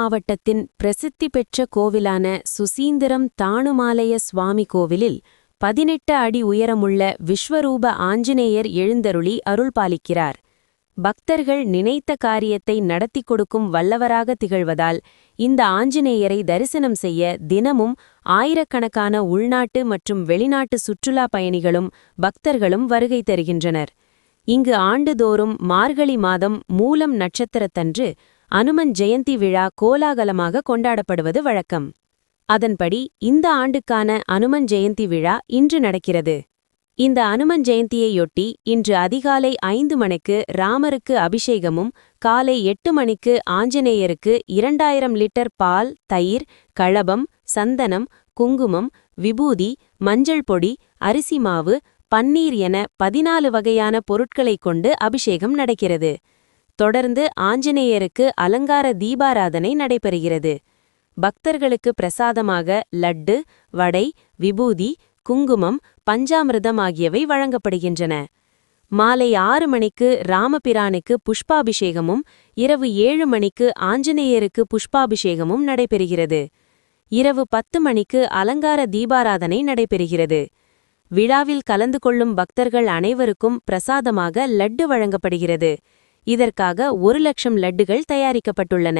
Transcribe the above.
மாவட்டத்தின் பிரசித்தி பெற்ற கோவிலான சுசீந்திரம் தாணுமாலய சுவாமி கோவிலில் 18 அடி உயரமுள்ள விஸ்வரூப ஆஞ்சநேயர் எழுந்தருளி அருள்பாலிக்கிறார். பக்தர்கள் நினைத்த காரியத்தை நடத்தி கொடுக்கும் வல்லவராக திகழ்வதால் இந்த ஆஞ்சநேயரை தரிசனம் செய்ய தினமும் ஆயிரக்கணக்கான உள்நாட்டு மற்றும் வெளிநாட்டு சுற்றுலா பயணிகளும் பக்தர்களும் வருகை தருகின்றனர். இங்கு ஆண்டுதோறும் மார்கழி மாதம் மூலம் நட்சத்திரத்தன்று அனுமன் ஜெயந்தி விழா கோலாகலமாக கொண்டாடப்படுவது வழக்கம். அதன்படி இந்த ஆண்டுக்கான அனுமன் ஜெயந்தி விழா இன்று நடக்கிறது. இந்த அனுமன் ஜெயந்தியையொட்டி இன்று அதிகாலை 5 மணிக்கு ராமருக்கு அபிஷேகமும், காலை 8 மணிக்கு ஆஞ்சநேயருக்கு 2000 லிட்டர் பால், தயிர், களபம், சந்தனம், குங்குமம், விபூதி, மஞ்சள் பொடி, அரிசி மாவு, பன்னீர் என 14 வகையான பொருட்களைக் கொண்டு அபிஷேகம் நடக்கிறது. தொடர்ந்து ஆஞ்சநேயருக்கு அலங்கார தீபாராதனை நடைபெறுகிறது. பக்தர்களுக்கு பிரசாதமாக லட்டு, வடை, விபூதி, குங்குமம், பஞ்சாமிர்தம் ஆகியவை வழங்கப்படுகின்றன. மாலை 6 மணிக்கு ராமபிரானுக்கு புஷ்பாபிஷேகமும், இரவு 7 மணிக்கு ஆஞ்சநேயருக்கு புஷ்பாபிஷேகமும் நடைபெறுகிறது. இரவு 10 மணிக்கு அலங்கார தீபாராதனை நடைபெறுகிறது. விழாவில் கலந்து கொள்ளும் பக்தர்கள் அனைவருக்கும் பிரசாதமாக லட்டு வழங்கப்படுகிறது. இதற்காக 1 லட்சம் லட்டுகள் தயாரிக்கப்பட்டுள்ளன.